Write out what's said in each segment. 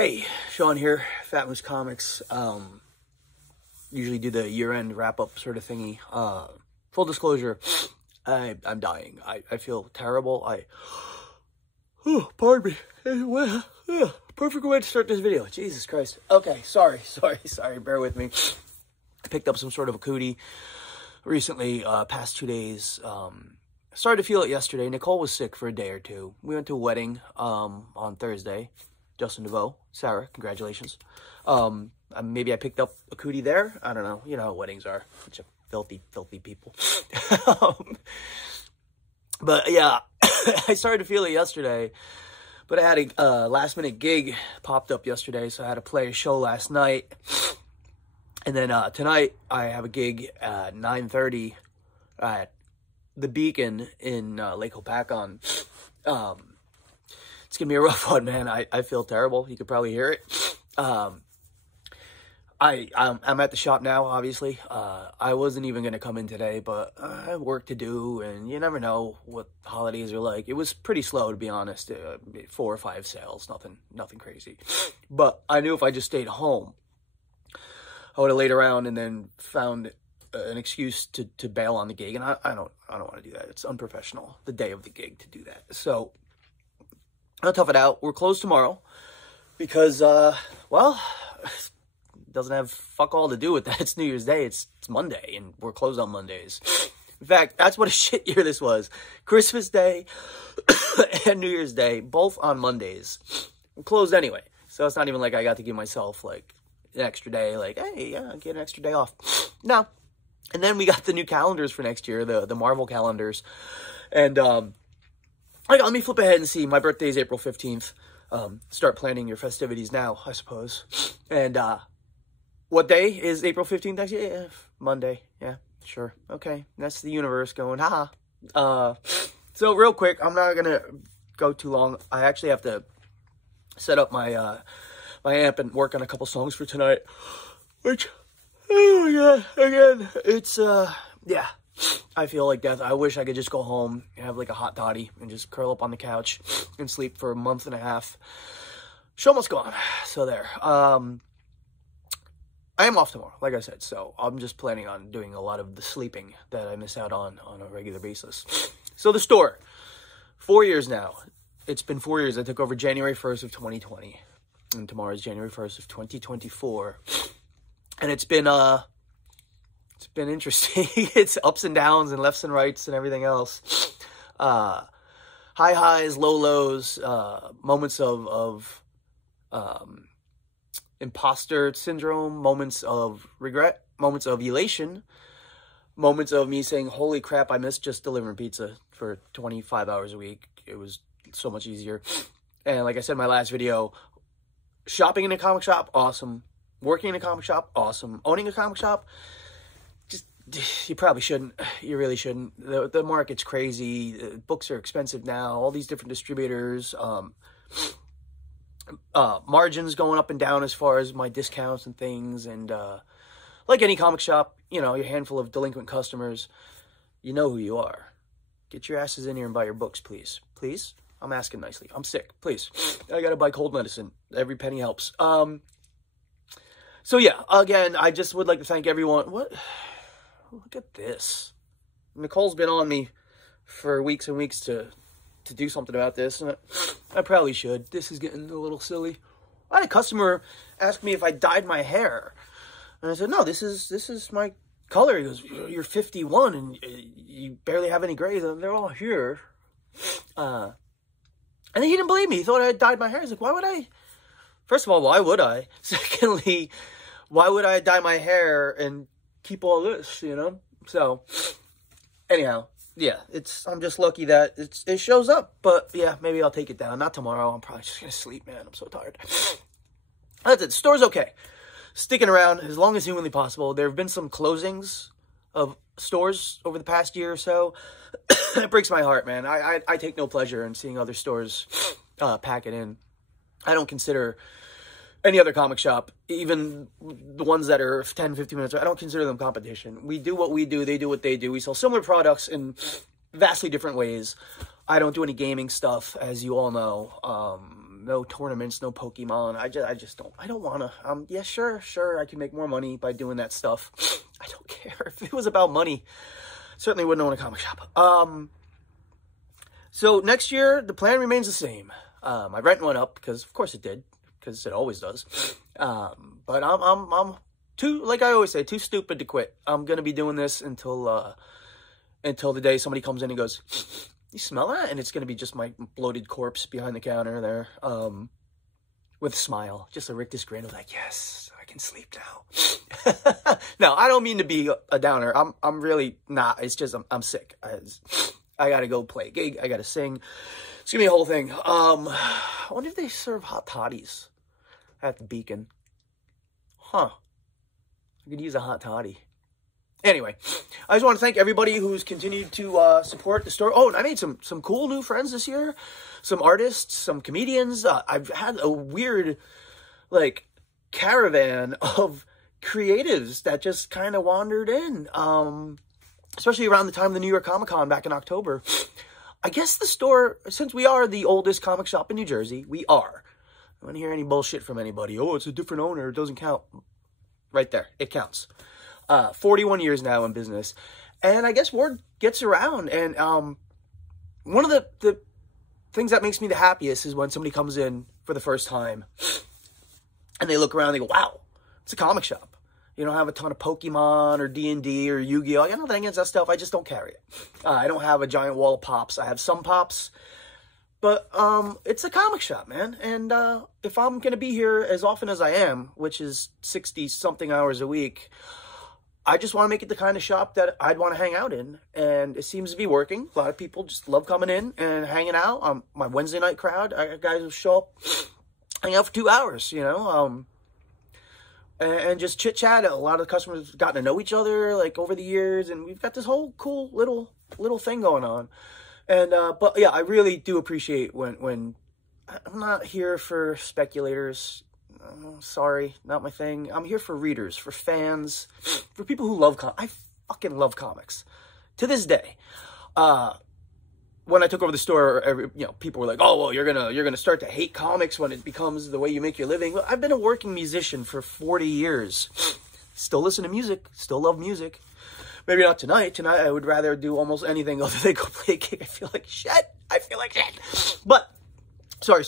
Hey, Sean here, Fat Moose Comics. Usually do the year-end wrap-up sort of thingy. Full disclosure, I'm dying. I feel terrible. Pardon me. Perfect way to start this video. Jesus Christ. Okay, sorry. Bear with me. I picked up some sort of a cootie recently, past 2 days. Started to feel it yesterday. Nicole was sick for a day or two. We went to a wedding on Thursday. Justin DeVoe, Sarah, congratulations. Maybe I picked up a cootie there. I don't know. You know how weddings are. Bunch of filthy people. But yeah, I started to feel it yesterday. But I had a last-minute gig popped up yesterday, so I had to play a show last night. And then tonight, I have a gig at 9:30 at the Beacon in Lake Hopatcong. It's going to be a rough one, man. I feel terrible. You could probably hear it. I'm at the shop now, obviously. I wasn't even going to come in today, but I have work to do, and you never know what holidays are like. It was pretty slow, to be honest. 4 or 5 sales, nothing crazy. But I knew if I just stayed home, I would have laid around and then found an excuse to bail on the gig, and I don't want to do that. It's unprofessional, the day of the gig, to do that. So I'll tough it out. We're closed tomorrow because, well, it doesn't have fuck all to do with that. It's New Year's Day. It's Monday, and we're closed on Mondays. In fact, that's what a shit year this was. Christmas Day and New Year's Day, both on Mondays. We're closed anyway. So it's not even like I got to give myself, like, an extra day. Like, hey, yeah, get an extra day off. No. And then we got the new calendars for next year, the Marvel calendars. And, let me flip ahead and see. My birthday is April 15th. Start planning your festivities now, I suppose. And what day is April 15th next year? Yeah, Monday. Yeah, sure. Okay, that's the universe going, haha. So real quick, I'm not going to go too long. I actually have to set up my my amp and work on a couple songs for tonight. Which, oh my God, again, it's, yeah. I feel like death. I wish I could just go home and have like a hot toddy and just curl up on the couch and sleep for a month and a half. Show must go on. So there. I am off tomorrow, like I said. So I'm just planning on doing a lot of the sleeping that I miss out on a regular basis. So the store, 4 years now. It's been 4 years. I took over January 1st of 2020. And tomorrow is January 1st of 2024. And it's been interesting. It's ups and downs and lefts and rights and everything else. High highs, low lows, moments of imposter syndrome, moments of regret, moments of elation, moments of me saying, holy crap, I missed just delivering pizza for 25 hours a week. It was so much easier. And like I said in my last video, shopping in a comic shop, awesome. Working in a comic shop, awesome. Owning a comic shop, you probably shouldn't. You really shouldn't. The market's crazy. Books are expensive now. All these different distributors. Margins going up and down as far as my discounts and things. And like any comic shop, you know, your handful of delinquent customers, you know who you are. Get your asses in here and buy your books, please. Please? I'm asking nicely. I'm sick. Please. I gotta buy cold medicine. Every penny helps. So yeah, again, I just would like to thank everyone. What? Look at this. Nicole's been on me for weeks and weeks to do something about this, and I probably should. This is getting a little silly. I had a customer ask me if I dyed my hair, and I said, no, this is my color. He goes, you're 51, and you barely have any grays, and they're all here. And he didn't believe me. He thought I had dyed my hair. He's like, why would I? First of all, why would I? Secondly, why would I dye my hair and keep all this, you know? So, anyhow, yeah, I'm just lucky that it shows up. But, yeah, maybe I'll take it down. Not tomorrow. I'm probably just going to sleep, man. I'm so tired. That's it. The store's okay. Sticking around as long as humanly possible. There have been some closings of stores over the past year or so. It breaks my heart, man. I take no pleasure in seeing other stores pack it in. I don't consider any other comic shop, even the ones that are 10, 15 minutes, I don't consider them competition. We do what we do, they do what they do. We sell similar products in vastly different ways. I don't do any gaming stuff, as you all know. no tournaments, no Pokemon. I don't want to. Yeah, sure, I can make more money by doing that stuff. I don't care. If it was about money, certainly wouldn't own a comic shop. So next year, the plan remains the same. My rent went up because, of course, it did, because it always does. But I'm too, like I always say, too stupid to quit. I'm gonna be doing this until the day somebody comes in and goes, "You smell that?" And it's gonna be just my bloated corpse behind the counter there, with a smile, just a rictus grin of like, "Yes, I can sleep now." No, I don't mean to be a downer. I'm really not. It's just I'm sick. I gotta go play a gig. I gotta sing. It's gonna be a whole thing. I wonder if they serve hot toddies at the Beacon. Huh. I could use a hot toddy. Anyway, I just want to thank everybody who's continued to support the store. Oh, and I made some cool new friends this year. Some artists, some comedians. I've had a weird, like, caravan of creatives that just kind of wandered in. Especially around the time of the New York Comic Con back in October. I guess the store, since we are the oldest comic shop in New Jersey, we are. I don't hear any bullshit from anybody. Oh, it's a different owner. It doesn't count. Right there. It counts. 41 years now in business. And I guess word gets around. And one of the things that makes me the happiest is when somebody comes in for the first time and they look around and they go, wow, it's a comic shop. You don't have a ton of Pokemon or D&D or Yu-Gi-Oh! I got nothing against that stuff. I just don't carry it. I don't have a giant wall of Pops. I have some Pops. But it's a comic shop, man. And if I'm going to be here as often as I am, which is 60-something hours a week, I just want to make it the kind of shop that I'd want to hang out in. And it seems to be working. A lot of people just love coming in and hanging out. My Wednesday night crowd, I got guys who show up, hang out for 2 hours, you know. And just chit-chat. A lot of the customers have gotten to know each other, like, over the years. And we've got this whole cool little thing going on. And, but yeah, I really do appreciate when I'm not here for speculators. Sorry, not my thing. I'm here for readers, for fans, for people who love comics. I fucking love comics. To this day. When I took over the store, people were like, "Oh, well, you're gonna start to hate comics when it becomes the way you make your living." Well, I've been a working musician for 40 years. Still listen to music. Still love music. Maybe not tonight. Tonight, I would rather do almost anything other than go play a gig. I feel like shit. But, sorry.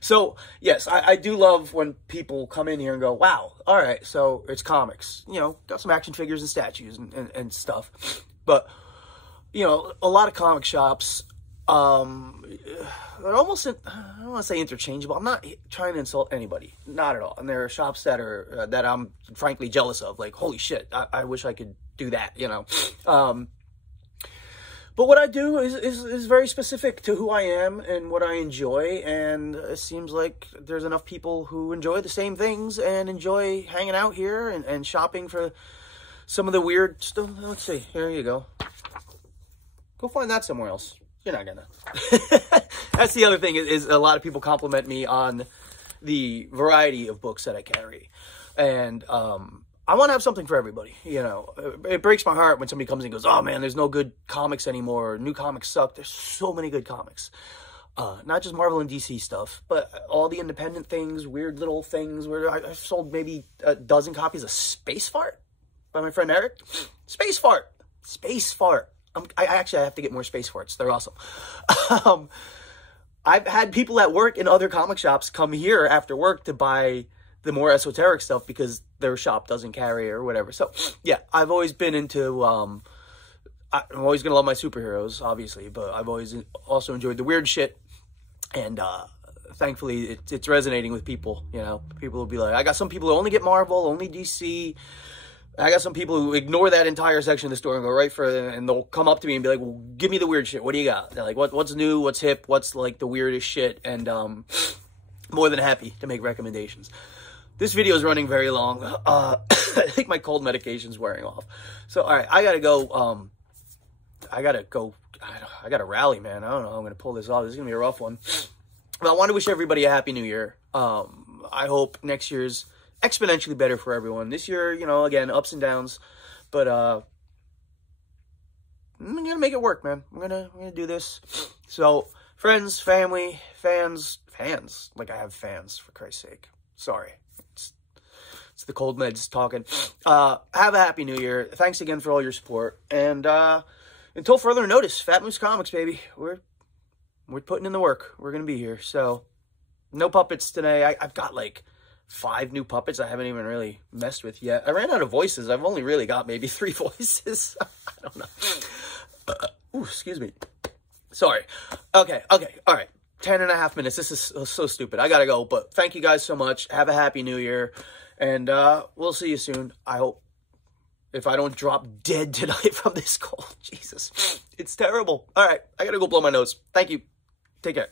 So, yes, I do love when people come in here and go, wow, all right, so it's comics. You know, got some action figures and statues and stuff. But, you know, a lot of comic shops, they're almost, I don't want to say interchangeable. I'm not trying to insult anybody. Not at all. And there are shops that are, that I'm frankly jealous of. Like, holy shit, I wish I could do that, you know. But what I do is very specific to who I am and what I enjoy, and it seems like there's enough people who enjoy the same things and enjoy hanging out here and shopping for some of the weird stuff. Let's see, here you go. Go find that somewhere else. You're not gonna. That's the other thing, is a lot of people compliment me on the variety of books that I carry. And I want to have something for everybody, you know. It breaks my heart when somebody comes and goes, "Oh man, there's no good comics anymore. New comics suck." There's so many good comics. Not just Marvel and DC stuff, but all the independent things, weird little things where I've sold maybe a dozen copies of Space Fart by my friend Eric. Space Fart. I actually have to get more Space Farts. They're awesome. I've had people at work in other comic shops come here after work to buy the more esoteric stuff because their shop doesn't carry or whatever. So, yeah, I've always been into, I'm always going to love my superheroes, obviously, but I've always also enjoyed the weird shit. And thankfully, it's resonating with people, you know. People will be like, I got some people who only get Marvel, only DC. I got some people who ignore that entire section of the store and go right for it, and they'll come up to me and be like, well, give me the weird shit. What do you got? They're like, what's new? What's hip? What's, like, the weirdest shit? And more than happy to make recommendations. This video is running very long. I think my cold medication's wearing off. So, all right, I got to go. I got to rally, man. I don't know how I'm going to pull this off. This is going to be a rough one. But I want to wish everybody a Happy New Year. I hope next year's exponentially better for everyone. This year, you know, again, ups and downs, but I'm gonna make it work, man. I'm gonna do this. So friends, family, fans. Like I have fans, for Christ's sake. Sorry. It's the cold meds talking. Have a happy new year. Thanks again for all your support. And until further notice, Fat Moose Comics, baby. We're putting in the work. We're going to be here. So, no puppets today. I've got like 5 new puppets I haven't even really messed with yet. I ran out of voices. I've only really got maybe 3 voices. I don't know. Ooh, excuse me. Sorry. Okay. All right. 10.5 minutes. This is so stupid. I gotta go. But thank you guys so much. Have a happy new year. And we'll see you soon. I hope. If I don't drop dead tonight from this cold. Jesus. It's terrible. All right. I gotta go blow my nose. Thank you. Take care.